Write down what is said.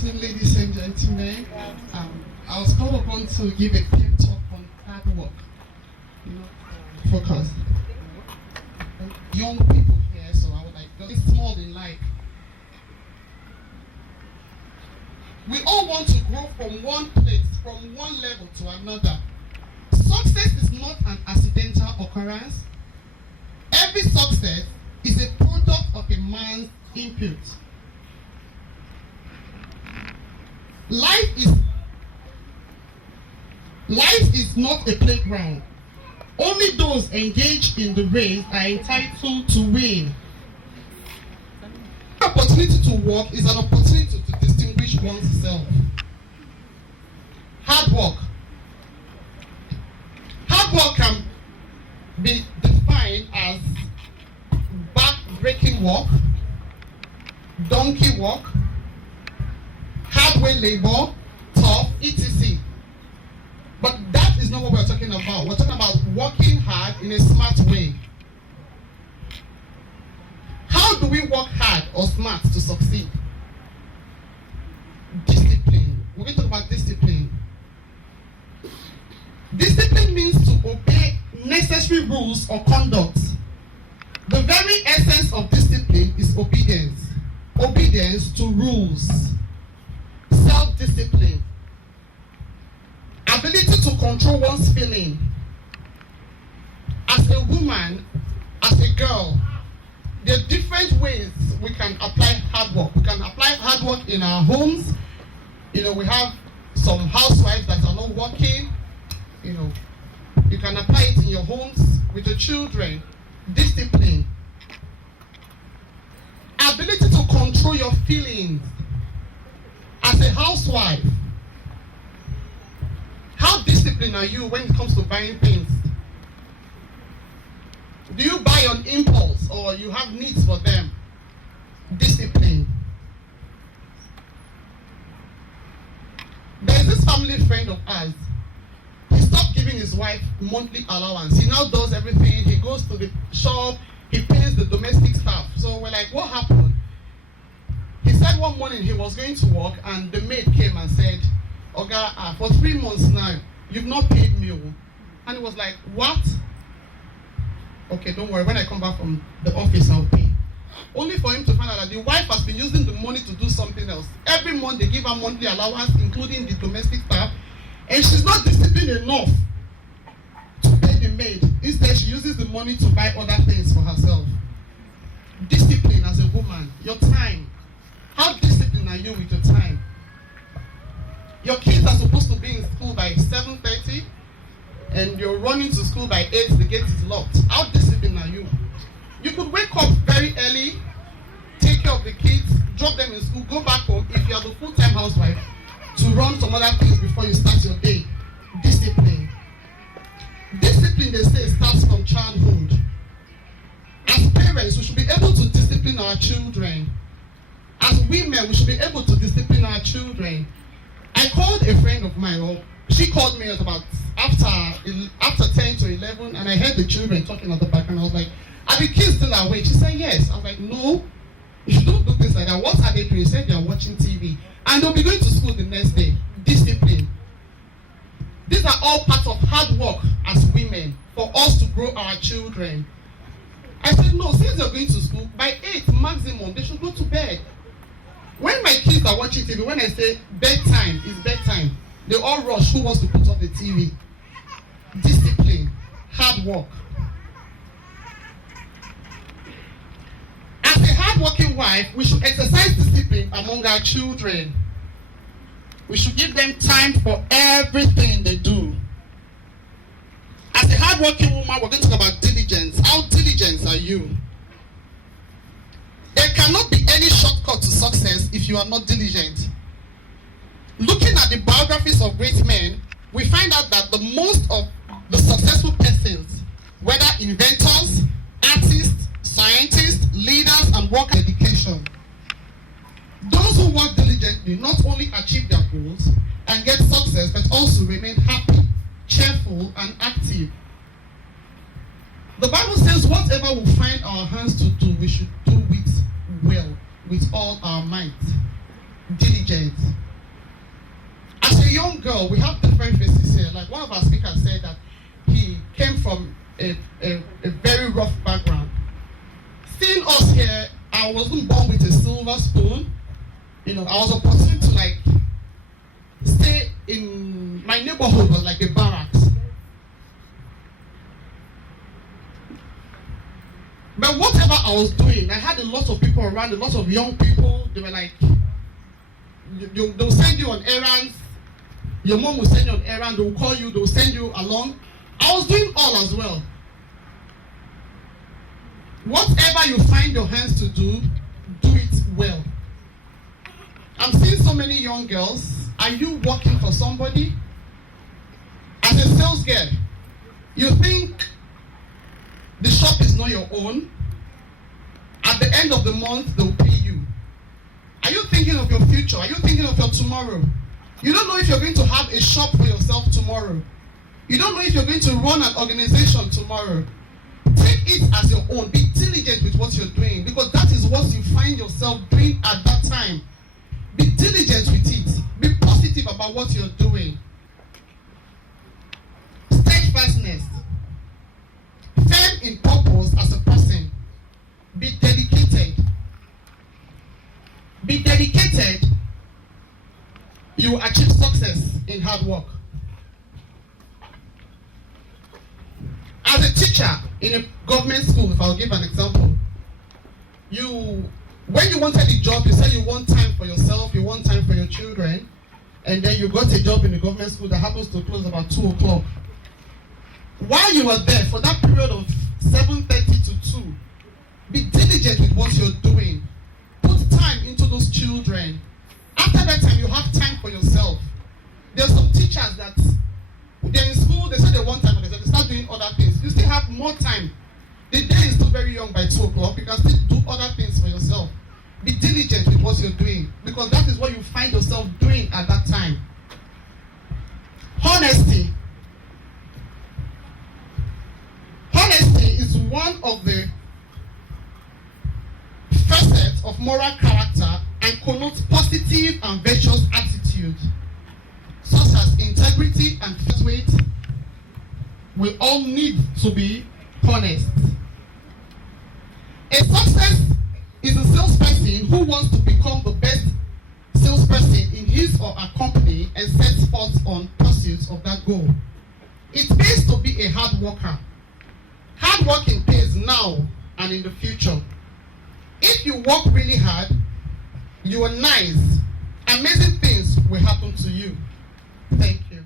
afternoon, ladies and gentlemen. I was called upon to give a pep talk on hard work. Focus. Young people here, so I would like just small in life. We all want to grow from one place, from one level to another. Success is not an accidental occurrence. Every success is a product of a man's input. Life is not a playground. Only those engaged in the race are entitled to win. The opportunity to work is an opportunity to distinguish oneself. Hard work. Hard work can be defined as back-breaking work, donkey work, hardware labor, tough, etc. But that is not what we're talking about. We're talking about working hard in a smart way. How do we work hard or smart to succeed? Discipline. We're going to talk about discipline. Discipline means to obey necessary rules or conduct. The very essence of discipline is obedience. Obedience to rules. Self-discipline. Ability to control one's feeling. As a woman, as a girl, there are different ways we can apply hard work. We can apply hard work in our homes. We have some housewives that are not working. You can apply it in your homes with your children. Discipline. Ability to control your feelings. As a housewife, how disciplined are you when it comes to buying things? Do you buy on impulse or you have needs for them? Discipline. There is this family friend of ours. He stopped giving his wife monthly allowance. He now does everything. He goes to the shop. He pays the domestic staff. So we're like, what happened? He said one morning he was going to work and the maid came and said, Oga, for 3 months now, you've not paid me. And he was like, what? Okay, don't worry. When I come back from the office, I'll pay. Only for him to find out that the wife has been using the money to do something else. Every month they give her monthly allowance, including the domestic staff, and she's not disciplined enough to pay the maid. Instead, she uses the money to buy other things for herself. Discipline as a woman. Your time. How disciplined are you with your time? Your kids are supposed to be in school by 7:30 and you're running to school by 8, the gate is locked. How disciplined are you? You could wake up very early, take care of the kids, drop them in school, go back home if you are the full-time housewife to run some other things before you start your day. Discipline. Discipline, they say, starts from childhood. As parents, we should be able to discipline our children. As women, we should be able to discipline our children. I called a friend of mine, or she called me at about after 10 to 11, and I heard the children talking at the back, and I was like, are the kids still awake? She said, yes. I was like, no, you don't do things like that. What are they doing? She said they are watching TV. And they'll be going to school the next day. Discipline. These are all parts of hard work as women for us to grow our children. I said, no, since they're going to school, by 8 maximum, they should go to bed. When my kids are watching TV, when I say bedtime is bedtime, they all rush. Who wants to put on the TV? Discipline, hard work. As a hard-working wife, we should exercise discipline among our children. We should give them time for everything they do. As a hard-working woman, we're going to talk about diligence. How diligent are you? There cannot be any shortcut to success if you are not diligent. Looking at the biographies of great men, we find out that the most of the successful persons, whether inventors, artists, scientists, leaders, and work dedication, those who work diligently not only achieve their goals and get success, but also remain happy, cheerful, and active. The Bible says whatever we find our hands to do, we should do it well, with all our might. Diligence. diligent. As a young girl, we have different faces here. Like one of our speakers said that he came from a very rough background. Seeing us here, I wasn't born with a silver spoon. I was opportune to like stay in my neighborhood was like a barracks. But whatever I was doing, I had a lot of people around, a lot of young people. They were like, they'll send you on errands. Your mom will send you on errands. They'll call you. They'll send you along. I was doing all as well. Whatever you find your hands to do it well. I'm seeing so many young girls. Are you working for somebody? As a sales girl, you think the shop is not your own. At the end of the month, they'll pay you. Are you thinking of your future? Are you thinking of your tomorrow? You don't know if you're going to have a shop for yourself tomorrow. You don't know if you're going to run an organization tomorrow. Take it as your own. Be diligent with what you're doing, because that is what you find yourself doing at that time. Be diligent with it. Be positive about what you're doing. Steadfastness. Firm in purpose as a person. Be dedicated. Be dedicated. You will achieve success in hard work. As a teacher in a government school, if I'll give an example, when you wanted a job, you said you want time for yourself, you want time for your children, and then you got a job in a government school that happens to close about 2 o'clock. While you were there, for that period of 7:30 to 2, be diligent with what you're doing. Put time into those children. After that time, you have time for yourself. There's some teachers that they're in school, they say they want time for themselves, they start doing other things. You still have more time. The day is still very young by 2 o'clock. You can still do other things for yourself. Be diligent with what you're doing, because that is what you find yourself doing at that time. Honesty. Honesty is one of the facets of moral character and connotes positive and virtuous attitude, such as integrity and faith. We all need to be honest. A success is a salesperson who wants to become the best salesperson in his or her company and sets forth on pursuits of that goal. It pays to be a hard worker. Hard working pays now and in the future. If you work really hard, you are nice. Amazing things will happen to you. Thank you.